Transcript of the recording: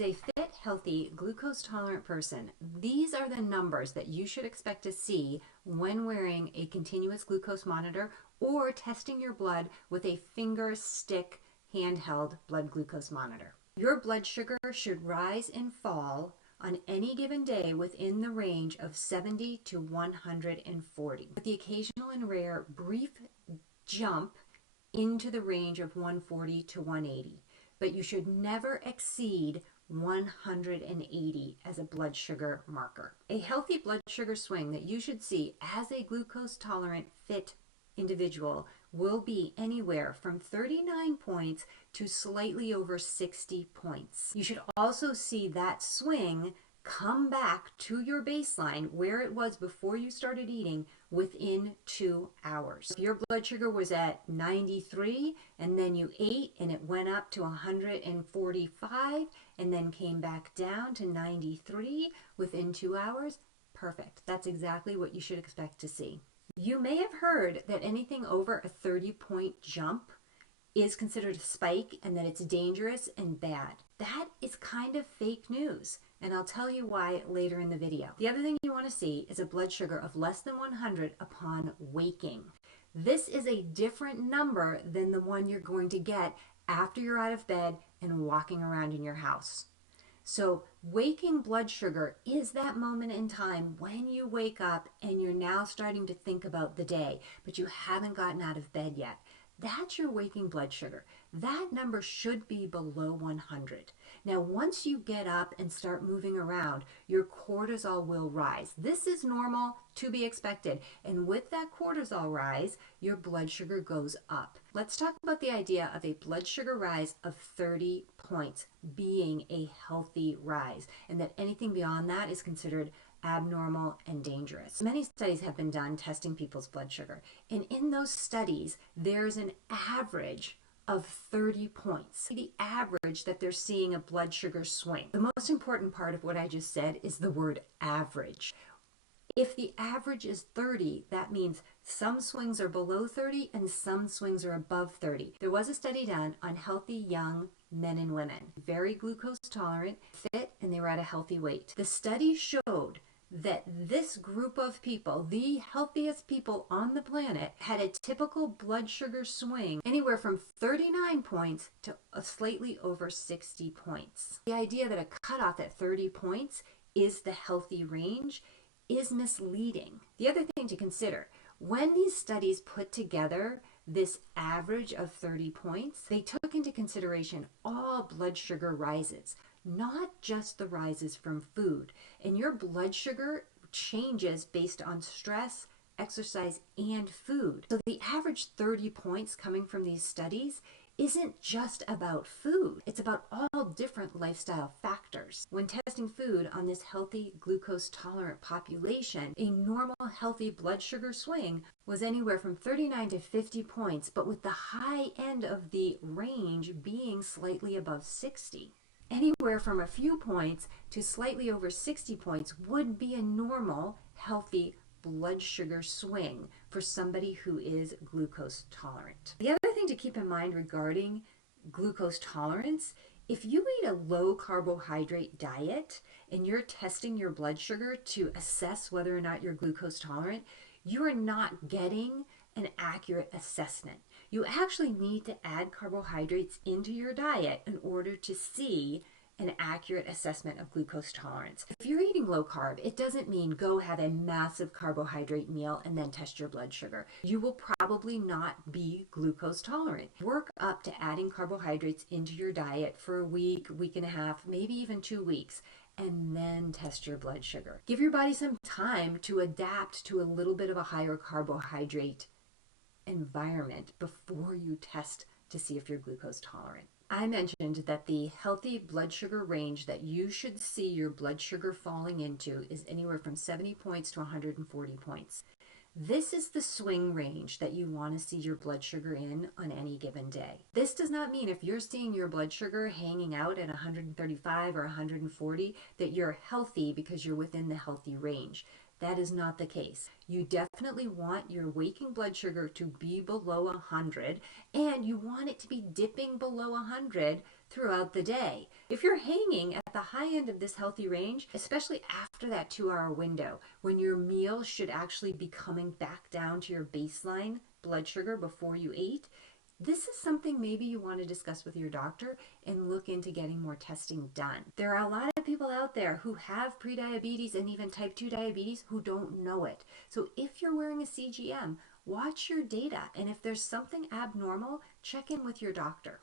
As a fit, healthy, glucose-tolerant person, these are the numbers that you should expect to see when wearing a continuous glucose monitor or testing your blood with a finger stick handheld blood glucose monitor. Your blood sugar should rise and fall on any given day within the range of 70 to 140, with the occasional and rare brief jump into the range of 140 to 180. But you should never exceed 180 as a blood sugar marker. A healthy blood sugar swing that you should see as a glucose tolerant fit individual will be anywhere from 39 points to slightly over 60 points. You should also see that swing come back to your baseline where it was before you started eating within 2 hours. If your blood sugar was at 93 and then you ate and it went up to 145 and then came back down to 93 within 2 hours, perfect. That's exactly what you should expect to see. You may have heard that anything over a 30-point jump is considered a spike and that it's dangerous and bad. That is kind of fake news, and I'll tell you why later in the video. The other thing you want to see is a blood sugar of less than 100 upon waking. This is a different number than the one you're going to get after you're out of bed and walking around in your house. So waking blood sugar is that moment in time when you wake up and you're now starting to think about the day, but you haven't gotten out of bed yet. That's your waking blood sugar. That number should be below 100. Now, once you get up and start moving around, your cortisol will rise. This is normal, to be expected. And with that cortisol rise, your blood sugar goes up. Let's talk about the idea of a blood sugar rise of 30 points being a healthy rise, and that anything beyond that is considered abnormal and dangerous. Many studies have been done testing people's blood sugar, and in those studies there's an average of 30 points. The average that they're seeing a blood sugar swing. The most important part of what I just said is the word average. If the average is 30, that means some swings are below 30 and some swings are above 30. There was a study done on healthy young men and women, very glucose tolerant, fit, and they were at a healthy weight. The study showed that this group of people, the healthiest people on the planet, had a typical blood sugar swing anywhere from 39 points to a slightly over 60 points. The idea that a cutoff at 30 points is the healthy range is misleading. The other thing to consider, when these studies put together this average of 30 points, they took into consideration all blood sugar rises, not just the rises from food. And your blood sugar changes based on stress, exercise, and food. So the average 30 points coming from these studies isn't just about food. It's about all different lifestyle factors. When testing food on this healthy glucose tolerant population, a normal healthy blood sugar swing was anywhere from 39 to 50 points, but with the high end of the range being slightly above 60. Anywhere from a few points to slightly over 60 points would be a normal healthy blood sugar swing for somebody who is glucose tolerant. The other thing to keep in mind regarding glucose tolerance, if you eat a low carbohydrate diet and you're testing your blood sugar to assess whether or not you're glucose tolerant, you are not getting an accurate assessment. You actually need to add carbohydrates into your diet in order to see an accurate assessment of glucose tolerance. If you're eating low carb, it doesn't mean go have a massive carbohydrate meal and then test your blood sugar. You will probably not be glucose tolerant. Work up to adding carbohydrates into your diet for a week, week and a half, maybe even 2 weeks, and then test your blood sugar. Give your body some time to adapt to a little bit of a higher carbohydrate environment before you test to see if you're glucose tolerant. I mentioned that the healthy blood sugar range that you should see your blood sugar falling into is anywhere from 70 points to 140 points. This is the swing range that you want to see your blood sugar in on any given day. This does not mean if you're seeing your blood sugar hanging out at 135 or 140 that you're healthy because you're within the healthy range. That is not the case. You definitely want your waking blood sugar to be below 100, and you want it to be dipping below 100 throughout the day. If you're hanging at the high end of this healthy range, especially after that 2-hour window, when your meal should actually be coming back down to your baseline blood sugar before you eat, this is something maybe you want to discuss with your doctor and look into getting more testing done. There are a lot of people out there who have prediabetes and even type 2 diabetes who don't know it. So if you're wearing a CGM, watch your data, and if there's something abnormal, check in with your doctor.